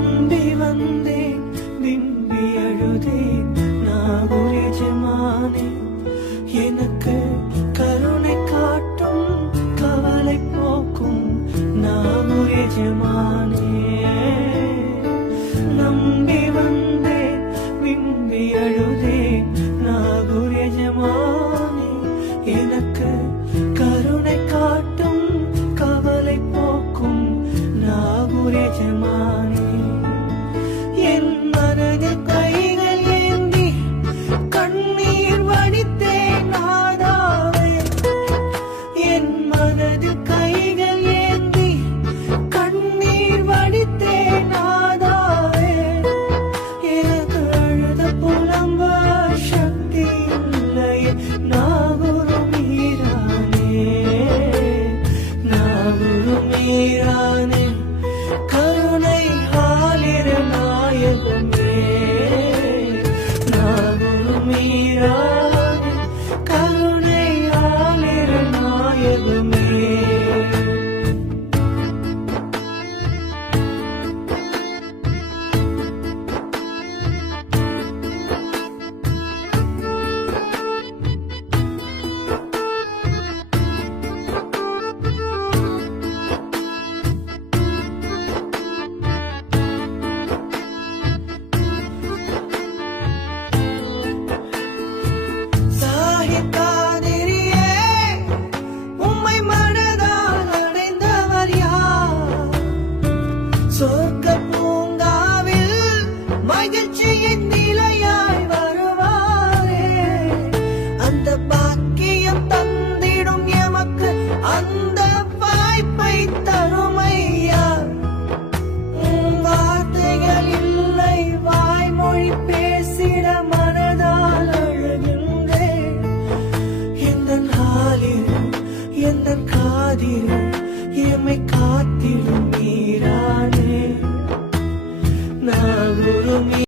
நம்பி வந்தேன் விம்பி அழுதேன் நாகூர் எஜமானே எனக்கு கருணை காட்டும் கவலை போக்கும் நாகூர் எஜமானே நம்பி வந்தேன் விம்பி அழுதேன் நாகூர் எஜமானே எனக்கு கருணை காட்டும் கவலை போக்கும் நாகூர் எஜமானே என் மனதில் கைகள் ஏந்தி கண்ணீர் வடித்தேன் நாதாவே என் மனதில் கைகள் ஏந்தி கண்ணீர் வடித்தேன் நாதாவே எனக்கு அழுத புலம்ப சக்தி இல்லையே நாகூர் மீரானே நாகூர் மீரானே கருணை ஆலிர நாயகமே நாகூர் மீரானே கருணை ஆலிர நாயகமே சாஹித்தாதிரியே உம்மை மனதால் அடைந்தவர் யார் சொர்க்க பூங்காவில் மகிழ்ச்சியின் நிலையாய் வருவாரே அந்த பாக்கியம் தந்திடும் எமக்கு அந்த வாய்ப்பை தருமையா வார்த்தைகள் இல்லை வாய்மொழி பேசிட மனதால் அழுகின்றேன் எந்தன் காதில் எம்மை